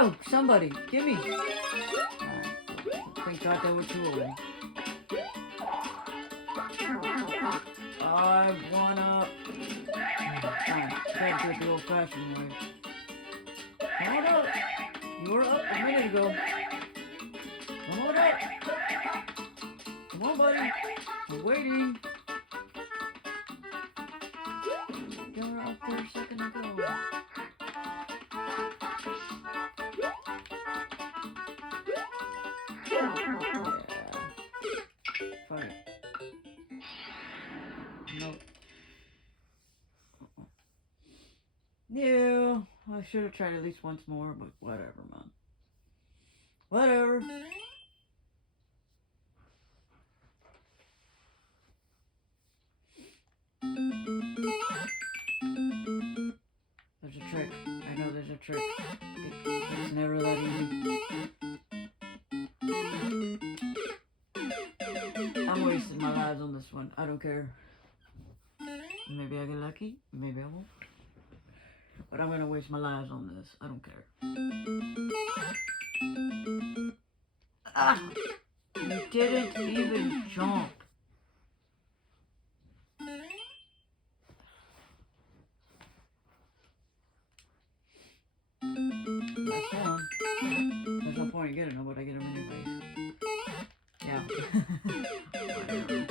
Ow! Somebody, give me. Thank God there were two of them. I wanna. Fine, try to do it the old-fashioned way. Come on up. You were up a minute ago. Come on up. Come on, buddy. I'm waiting. You were up there a second ago. Fine. No. Yeah, I should have tried at least once more, but whatever, man. Whatever. There's a trick. I know there's a trick. It's never that easy. I'm wasting my lives on this one. I don't care. Maybe I get lucky. Maybe I won't. But I'm gonna waste my lives on this. I don't care. Ah! You didn't even jump. That's one. There's no point in getting them, but I get them anyways. Yeah. Whatever.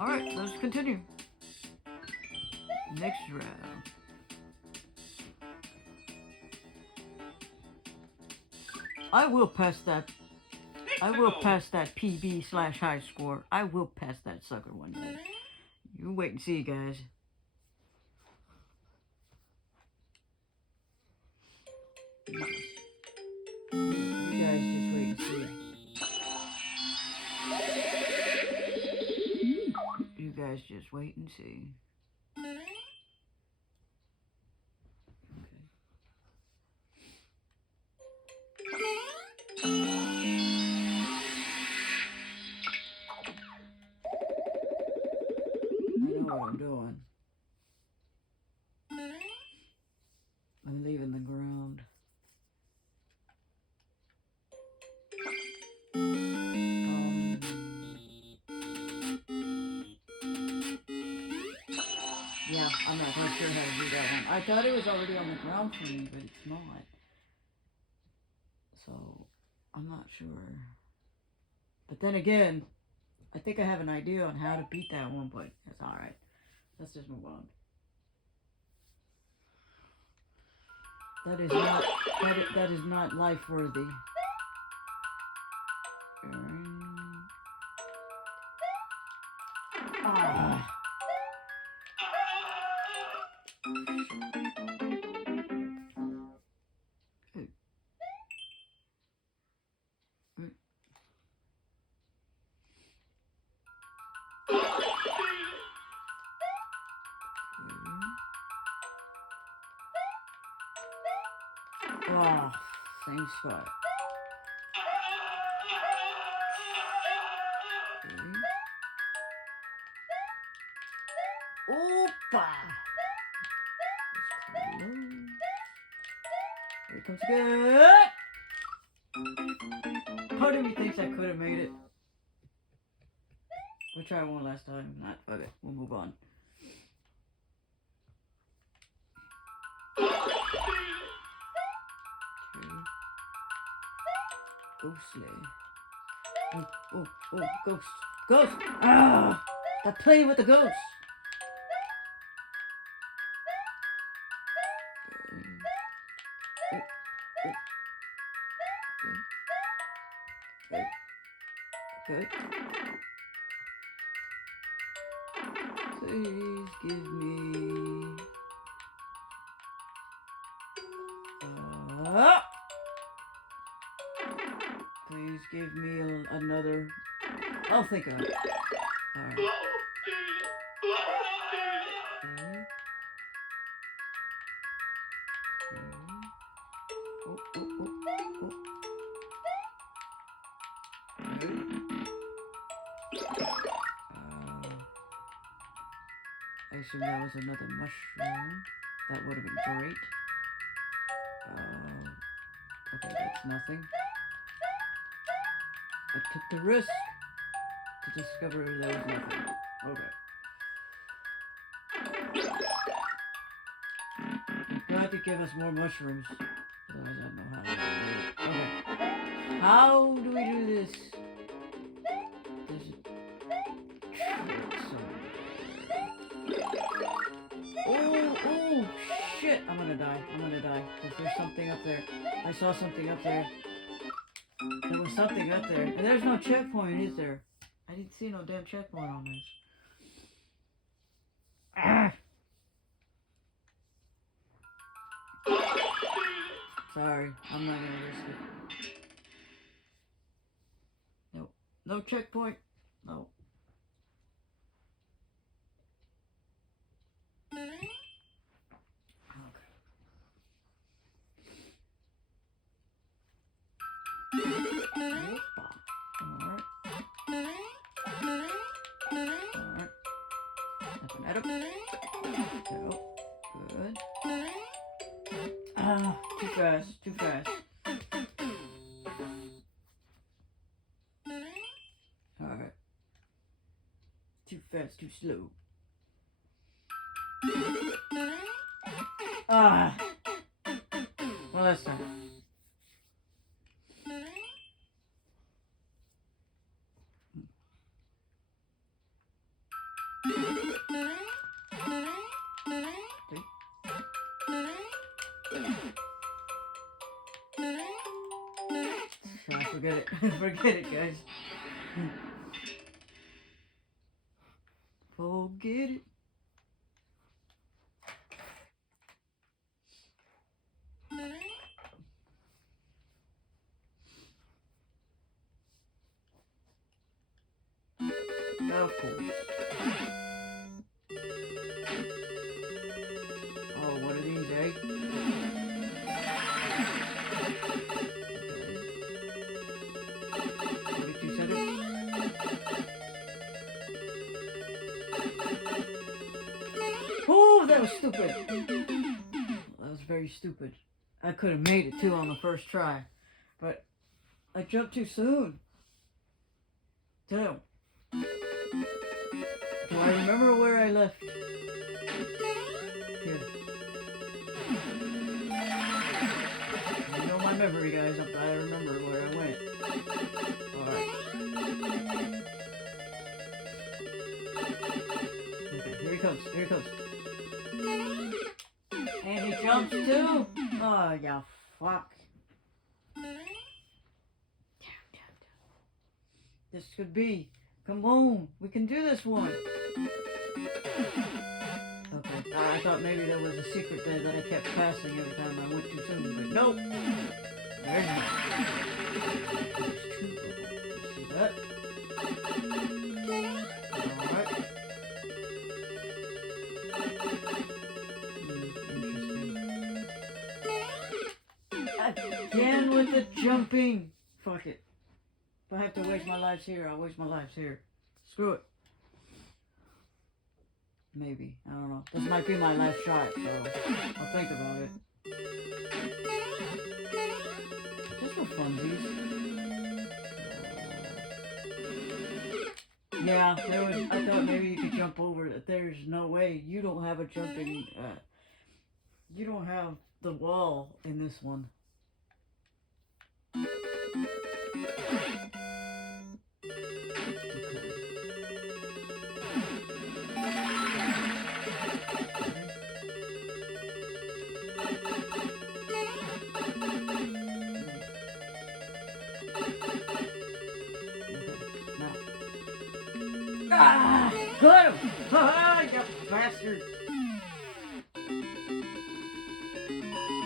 Alright, let's continue. Next round. I will pass that. I will pass that PB/high score. I will pass that sucker one day. You wait and see, guys. You guys just wait and see. You guys just wait and see. What I'm doing. I'm leaving the ground. Yeah, I'm not quite sure how to do that one. I thought it was already on the ground for me, but it's not. So, I'm not sure. But then again, I think I have an idea on how to beat that one, but it's alright. Let's just move on. That is not life worthy. Ah. Oh, same spot. Opa! Here it comes again. Part of me thinks I could have made it. We'll try one last time. Not, fuck it. We'll move on. Ghostly. Oh, ghost. Ghost! Ah! Stop playing with the ghost! Okay. Please give me... Please give me another... I'll think of it. Alright. Okay. assume that was another mushroom. That would have been great. Okay, that's nothing. I took the risk to discover there was nothing. Okay. You got to give us more mushrooms. Otherwise I don't know how to do it. Okay. How do we do this? There's a trick somewhere. Oh, shit! I'm gonna die. Because there's something up there. I saw something up there. There was something up there. And there's no checkpoint, is there? I didn't see no damn checkpoint on this. Ah! Sorry, I'm not gonna risk it. Nope. No checkpoint. No. Alright. Alright. Nope. Good. Ah, too fast. Alright. Too fast, too slow. Ah! Well, that's not. Forget it. Forget it, guys. Forget it. Of course. Oh, what are these, eh? Oh, that was stupid. That was very stupid. I could have made it too on the first try, but I jumped too soon. Damn. Do I remember where I left? Here. You know my memory, guys. I remember where I went. Alright. Okay, here he comes. Here he comes. And he jumps too. Oh, yeah, fuck. This could be. Come on, we can do this one. Okay, I thought maybe there was a secret there that I kept passing every time I went too soon, but nope. There's not. There's two of them. You see that? Alright. Interesting. Again with the jumping. Fuck it. If I have to waste my lives here, I'll waste my lives here. Screw it. Maybe. I don't know. This might be my last shot, so I'll think about it. Just for funsies. Yeah, there was. I thought maybe you could jump over it. There's no way. You don't have a jumping. You don't have the wall in this one. Ah! Got him! Ah, you bastard!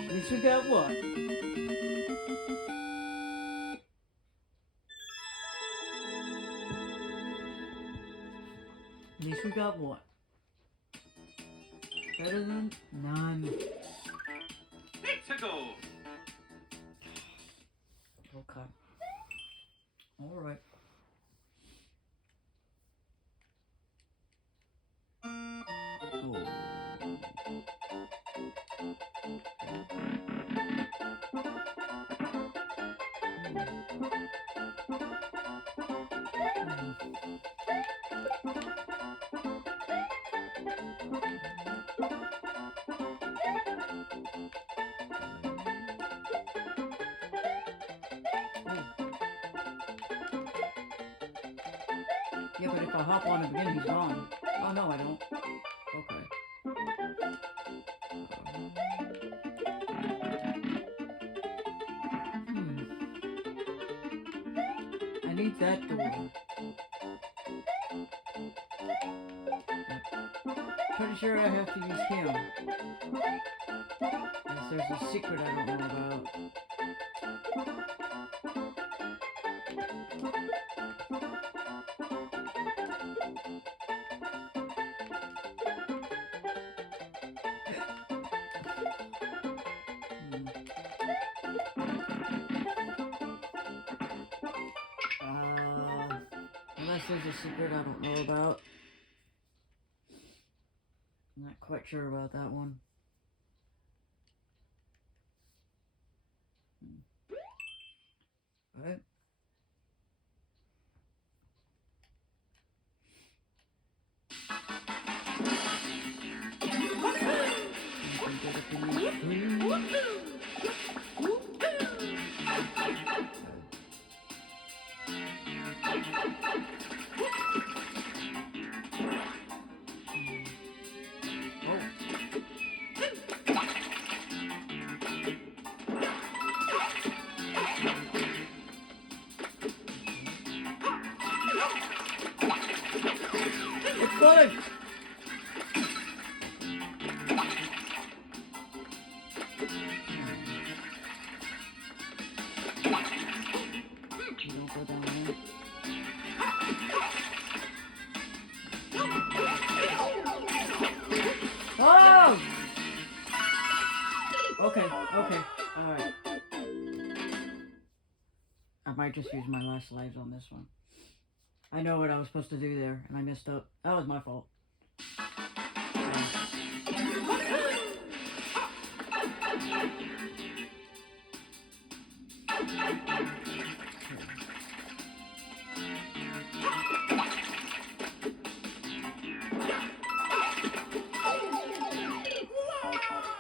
At least we got one. At least we got one. Better than none. Let's go! Okay. Alright. Oh, Yeah, but if I hop on him again, he's gone. Oh, no, I don't. Okay. I need that door. Pretty sure I have to use him. Unless there's a secret I don't know about. Unless there's a secret I don't know about. I'm not quite sure about that one. Alright. Explode! Don't go down there. Oh! Okay, okay, alright. I might just use my last lives on this one. I know what I was supposed to do there, and I messed up. That was my fault.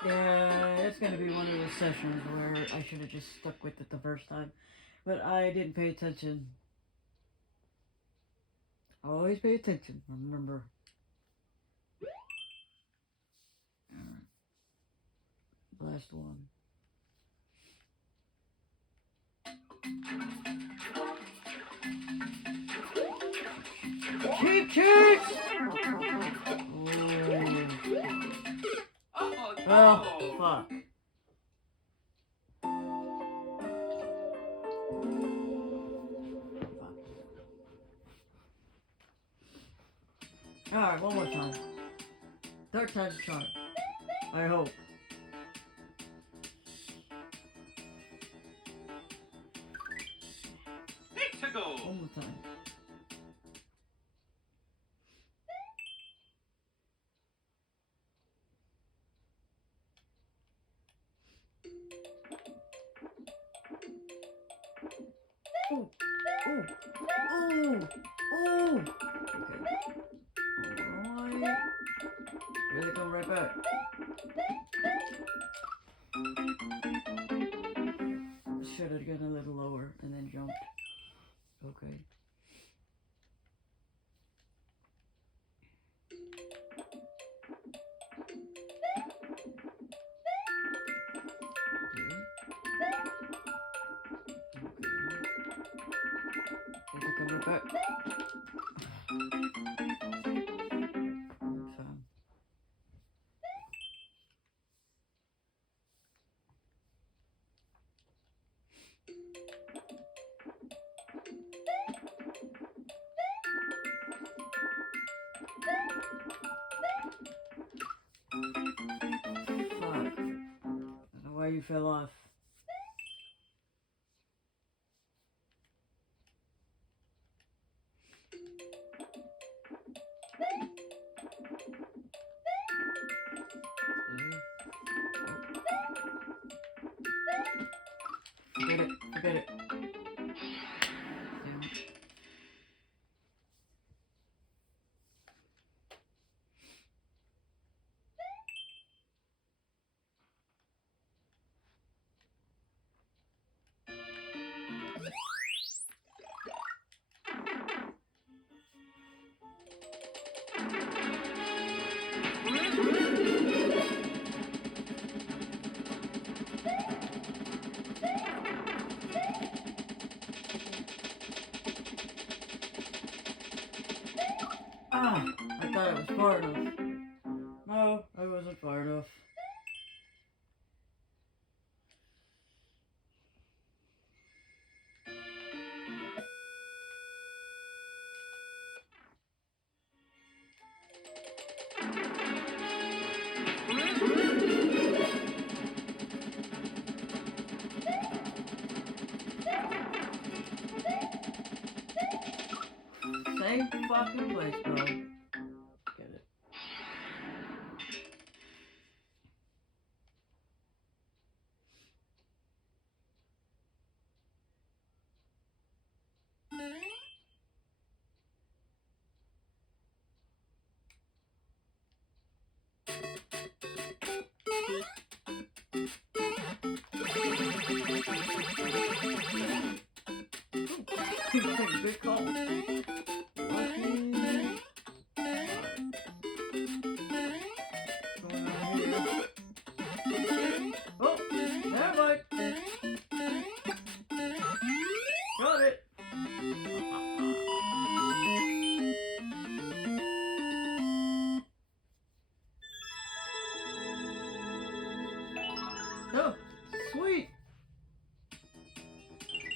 Yeah, it's gonna be one of those sessions where I should have just stuck with it the first time. But I didn't pay attention. Always pay attention, remember. Alright. Last one. Cheap cheeks! Oh, Oh, no. fuck. Alright, one more time. Third time's a charm. I hope. Hit to go. One more time. Oh, oh, oh, oh. Okay. Alright. Here they come right back. Should have gone a little lower and then jumped. Okay. Back. Fuck. I don't know why you fell off. Forget it. Forget it. was far enough. No, I wasn't far enough. Same fucking place, bro. Get it. Good call.